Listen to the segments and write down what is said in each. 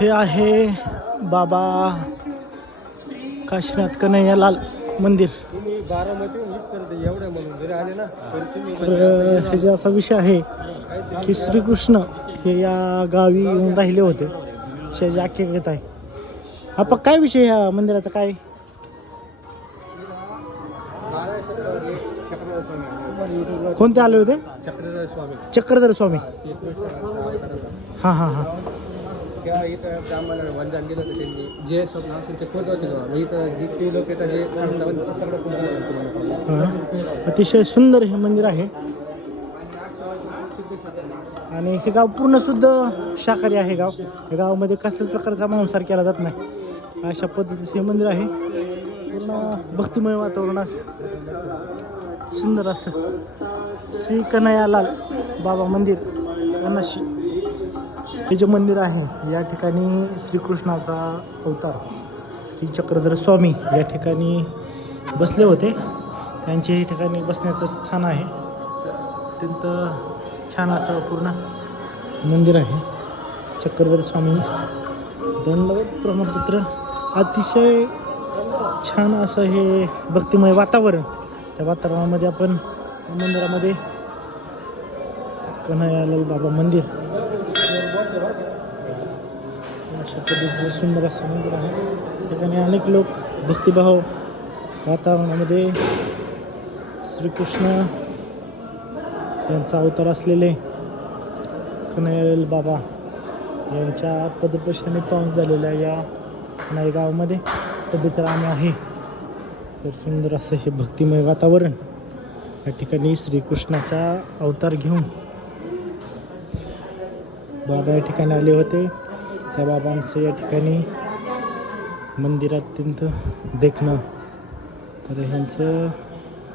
हे आहे बाबा काशीनाथ कन्हैयालाल मंदिर. तरी ह्याचा असा विषय आहे की श्रीकृष्ण हे या गावी येऊन राहिले होते. त्याची आख्यायिका आहे. आपण काय विषय ह्या मंदिराचा काय? कोणते आले होते? चक्रधर स्वामी. चक्रधर स्वामी. हां हां हां. किंवा इथं आम्हाला वंदन दिलं होतं त्यांनी जे स्वप्न असेल ते पोहोचवते तुम्हाला इथं जितके लोक येतात जे सांगतात म्हणजे सगळं पोहोचवतं तुम्हाला हां. अतिशय सुंदर हे मंदिर आहे. आणि हे गाव पूर्ण शुद्ध शाकाहारी आहे गाव. या गावामध्ये कसल्याच प्रकारचा मांसाहार केला जात नाही. अशा पद्धतीचं हे मंदिर आहे. पूर्ण भक्तिमय वातावरण असं सुंदर असं. श्री कन्हैयालाल बाबा मंदिर अनाशी हे जे मंदिर आहे या ठिकाणी श्रीकृष्णाचा अवतार श्री चक्रधर स्वामी या ठिकाणी बसले होते. त्यांचे हे ठिकाणी बसण्याचं स्थान आहे. अत्यंत छान असं पूर्ण मंदिर आहे. चक्रधर स्वामींचं दंडवत प्रमाणपत्र अतिशय छान असं हे भक्तिमय वातावरण. त्या वातावरणामध्ये आपण मंदिरामध्ये कन्हैयालाल बाबा मंदिर अशा पद्धतीचं सुंदर असं मंदिर आहे त्या ठिकाणी अनेक लोक भक्तिभाव वातावरणामध्ये श्रीकृष्ण यांचा अवतार असलेले कनैल बाबा यांच्या पदप्रशाने पाहून झालेल्या या नायगावमध्ये पद्धतीचं राम आहे. तर सुंदर असं हे भक्तिमय वातावरण या ठिकाणी श्रीकृष्णाचा अवतार घेऊन बाबा या ठिकाणी आले होते. त्या बाबांचं या ठिकाणी मंदिर अत्यंत देखणं. तर ह्यांचं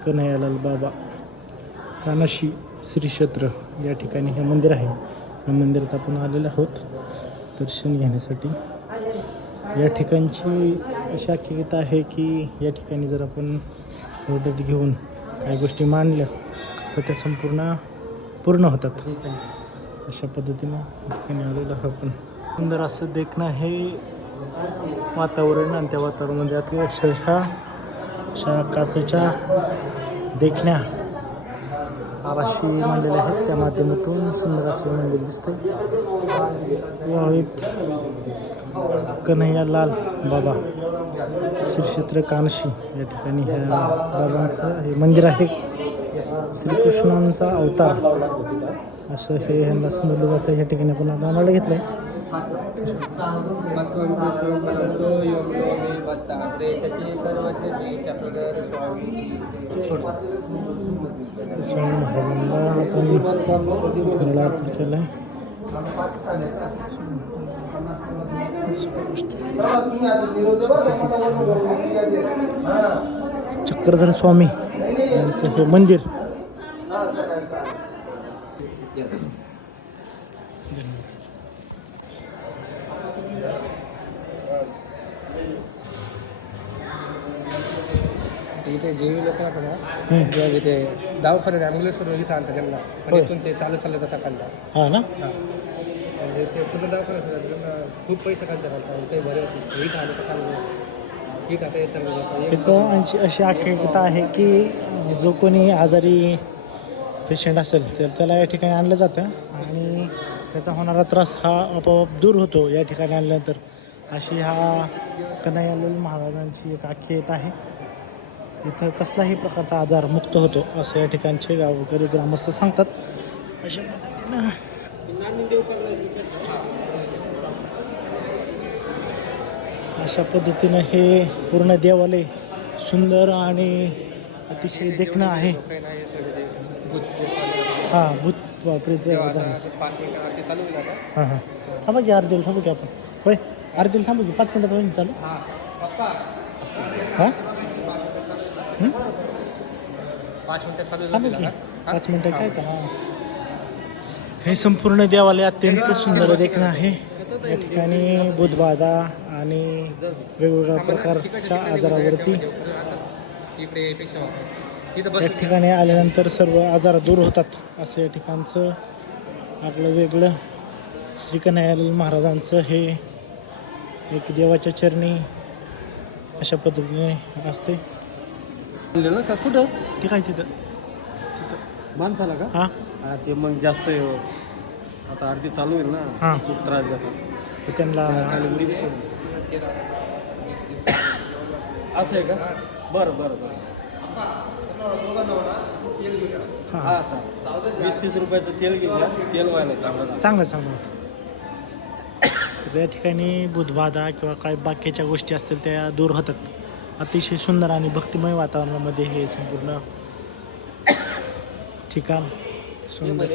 कन्हैयालाल बाबा कानाशी श्री क्षेत्र या ठिकाणी हे मंदिर आहे. या मंदिरात आपण आलेलो आहोत. दर्शन घेण्यासाठी. या ठिकाणची अशी आख्यायिका आहे की या ठिकाणी जर आपण ऑर्डर घेऊन काही गोष्टी मांडल्या तर त्या संपूर्ण पूर्ण होतात. अशा पद्धतीनं ठिकाणी आलेलो आहोत आपण. सुंदर असं देखणं हे वातावरण आणि त्या वातावरणामध्ये अति अक्षरशः अशा काचेच्या देखण्या आराशी मांडलेल्या आहेत. त्या माध्यमातून सुंदर असं मंदिर दिसतंय. वाळीत कन्हैयालाल बाबा श्री क्षेत्र कानशी या ठिकाणी ह्या बाबांचं हे मंदिर आहे. श्रीकृष्णांचा अवतार. असं हे ह्यांना समजलं जातं. या ठिकाणी पण आता आम्हाला घेतलंय. स्वामी महाराजांना आपण फुलं अर्पण केलंय. चक्रधर स्वामी. यांचं हे मंदिर. इथे जेवी लोक राहतात ना इथे दवाखान्यात ॲम्ब्युलन्सवरून इथं आणतात त्यांना. आणि इथून ते चालत चालत जातात खांदा हा ना? म्हणजे ते पूर्ण दवाखान्यात खूप पैसे घालतात ते बरे होते इथं आलं तर चांगलं. त्याचं अशी अशी आख्यायिका आहे की जो कोणी आजारी पेशंट असेल तर त्याला या ठिकाणी आणलं जातं आणि त्याचा होणारा त्रास हा आपोआप दूर होतो या ठिकाणी आणल्यानंतर. अशी हा कन्हैयालाल महाराजांची एक आख्यायिका आहे. इथं कसलाही प्रकारचा आजार मुक्त होतो असं या ठिकाणचे गावकरी ग्रामस्थ सांगतात. अशा पद्धतीनं अशा पद्धतीनं हे पूर्ण देवालय सुंदर आणि अतिशय देखणं आहे. भूत हां भूत बापरे हां हां. थांबा की अर्धेल थांबू की आपण. होय अर्धेल थांबू की पाच मिनटात होईल चालू. हां? पाच मिनटं पाच काय तर हां. हे संपूर्ण देवालय अत्यंत सुंदर देखणं आहे. या ठिकाणी बुधबाधा आणि वेगवेगळ्या प्रकारच्या आजारावरती या ठिकाणी आल्यानंतर सर्व आजार दूर होतात असं या ठिकाणचं आपलं वेगळं श्री कन्हैयालाल महाराजांचं हे एक देवाच्या चरणी अशा पद्धतीने असते. का? कुठं? ते काय तिथं? माणसाला का? हां. ते मग जास्त आहे हो. आता आरती चालू होईल ना. हां. खूप त्रास देतात. ते त्यांना असं आहे का? बरं बरं बरं. हां. चालेल. वीस तीस रुपयाचं तेल घेतलं तेल व्हायला चांगलं. चांगलं चांगलं. या ठिकाणी बुधबाधा किंवा काय बाकीच्या गोष्टी असतील त्या दूर होतात. अतिशय सुंदर आणि भक्तिमय वातावरणामध्ये हे संपूर्ण ठिकाण सुंदर.